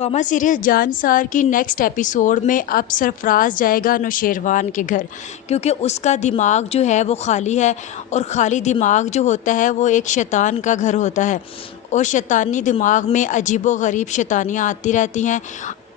Drama serial Jansar की next episode में अब सरफराज जाएगा नौशेरवान के घर, क्योंकि उसका दिमाग जो है वो खाली है। और खाली दिमाग जो होता है वो एक शैतान का घर होता है, और शैतानी दिमाग में अजीबो गरीब शैतानियाँ आती रहती हैं।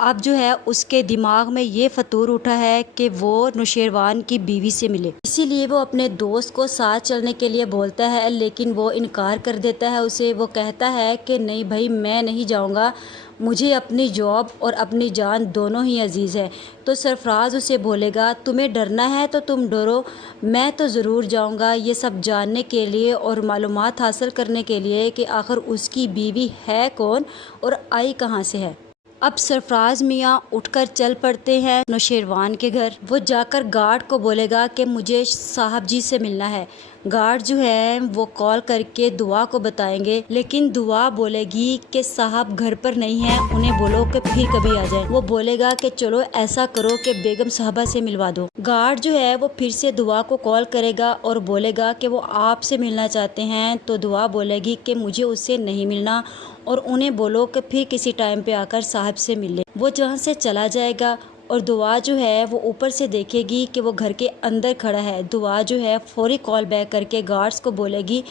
अब जो है उसके दिमाग में ये फतूर उठा है कि वो नौशेरवान की बीवी से मिले। इसीलिए वो अपने दोस्त को साथ चलने के लिए बोलता है, लेकिन वो इनकार कर देता है उसे। वो कहता है कि नहीं भाई, मैं नहीं जाऊंगा, मुझे अपनी जॉब और अपनी जान दोनों ही अजीज़ है। तो सरफराज उसे बोलेगा, तुम्हें डरना है तो तुम डरो, मैं तो ज़रूर जाऊंगा ये सब जानने के लिए और मालूमात हासिल करने के लिए कि आखिर उसकी बीवी है कौन और आई कहाँ से है। अब सरफराज मियाँ उठकर चल पड़ते हैं नौशेरवान के घर। वो जाकर गार्ड को बोलेगा कि मुझे साहब जी से मिलना है। गार्ड जो है वो कॉल करके दुआ को बताएंगे, लेकिन दुआ बोलेगी कि साहब घर पर नहीं है, उन्हें बोलो कि फिर कभी आ जाए। वो बोलेगा कि चलो ऐसा करो कि बेगम साहबा से मिलवा दो। गार्ड जो है वो फिर से दुआ को कॉल करेगा और बोलेगा कि वो आपसे मिलना चाहते हैं। तो दुआ बोलेगी कि मुझे उससे नहीं मिलना, और उन्हें बोलो कि फिर किसी टाइम पे आकर साहब से मिले। वो जहाँ से चला जाएगा और दुआ जो है वो ऊपर से देखेगी कि वो घर के अंदर खड़ा है। दुआ जो है फौरी कॉल बैक करके गार्ड्स को बोलेगी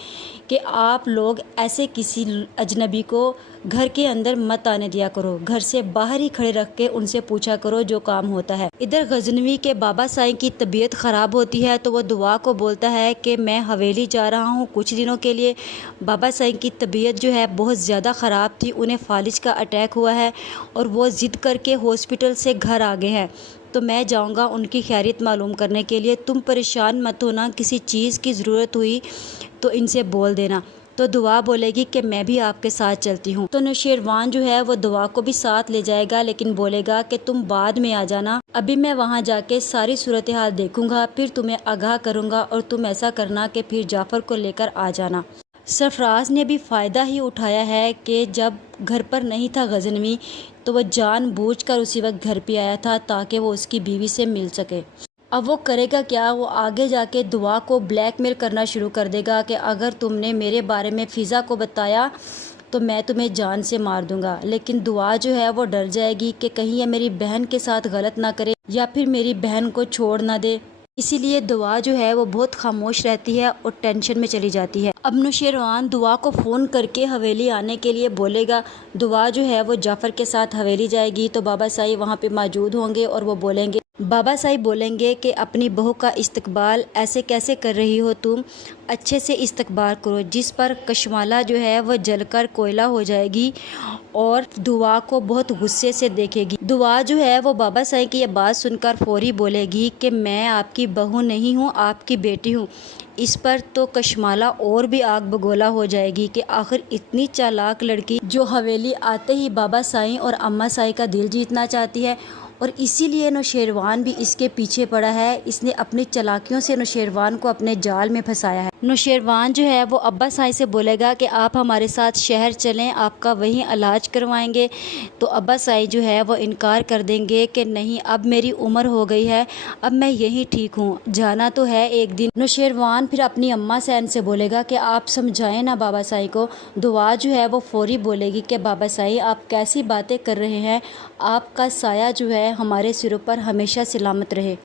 कि आप लोग ऐसे किसी अजनबी को घर के अंदर मत आने दिया करो, घर से बाहर ही खड़े रख के उनसे पूछा करो जो काम होता है। इधर गजनवी के बाबा साईं की तबीयत ख़राब होती है, तो वो दुआ को बोलता है कि मैं हवेली जा रहा हूँ कुछ दिनों के लिए। बाबा साईं की तबीयत जो है बहुत ज़्यादा ख़राब थी, उन्हें फालिज का अटैक हुआ है और वो ज़िद करके हॉस्पिटल से घर आ गए हैं। तो मैं जाऊंगा उनकी खैरियत मालूम करने के लिए, तुम परेशान मत होना, किसी चीज़ की ज़रूरत हुई तो इनसे बोल देना। तो दुआ बोलेगी कि मैं भी आपके साथ चलती हूँ। तो नौशेरवान जो है वो दुआ को भी साथ ले जाएगा, लेकिन बोलेगा कि तुम बाद में आ जाना, अभी मैं वहाँ जाके सारी सूरत हाल देखूंगा, फिर तुम्हें आगाह करूँगा और तुम ऐसा करना कि फिर जाफ़र को लेकर आ जाना। सरफराज ने भी फ़ायदा ही उठाया है कि जब घर पर नहीं था गजनवी, तो वह जानबूझकर उसी वक्त घर पे आया था ताकि वो उसकी बीवी से मिल सके। अब वो करेगा क्या, वो आगे जाके दुआ को ब्लैकमेल करना शुरू कर देगा कि अगर तुमने मेरे बारे में फ़िज़ा को बताया तो मैं तुम्हें जान से मार दूंगा। लेकिन दुआ जो है वो डर जाएगी कि कहीं ये मेरी बहन के साथ गलत ना करे या फिर मेरी बहन को छोड़ ना दे। इसीलिए दुआ जो है वो बहुत खामोश रहती है और टेंशन में चली जाती है। अब नौशेरवान दुआ को फ़ोन करके हवेली आने के लिए बोलेगा। दुआ जो है वो जाफ़र के साथ हवेली जाएगी, तो बाबा साईं वहाँ पे मौजूद होंगे और वो बोलेंगे, बाबा साईं बोलेंगे कि अपनी बहू का इस्तकबाल ऐसे कैसे कर रही हो तुम, अच्छे से इस्तकबाल करो। जिस पर कशमाला जो है वह जलकर कोयला हो जाएगी और दुआ को बहुत गुस्से से देखेगी। दुआ जो है वो बाबा साईं की ये बात सुनकर फौरी बोलेगी कि मैं आपकी बहू नहीं हूँ, आपकी बेटी हूँ। इस पर तो कशमाला और भी आग बगोला हो जाएगी कि आखिर इतनी चालाक लड़की जो हवेली आते ही बाबा साईं और अम्मा साईं का दिल जीतना चाहती है, और इसीलिए नौशेरवान भी इसके पीछे पड़ा है। इसने अपनी चालाकियों से नौशेरवान को अपने जाल में फंसाया है। नौशेरवान जो है वो अब्बा साईं से बोलेगा कि आप हमारे साथ शहर चलें, आपका वहीं इलाज करवाएंगे। तो अब्बा साईं जो है वो इनकार कर देंगे कि नहीं, अब मेरी उम्र हो गई है, अब मैं यहीं ठीक हूँ, जाना तो है एक दिन। नौशेरवान फिर अपनी अम्मा सैन से बोलेगा कि आप समझाएं ना बाबा साईं को। दुआ जो है वो फौरी बोलेगी कि बाबा साईं आप कैसी बातें कर रहे हैं, आपका साया जो है हमारे सिरों पर हमेशा सलामत रहे।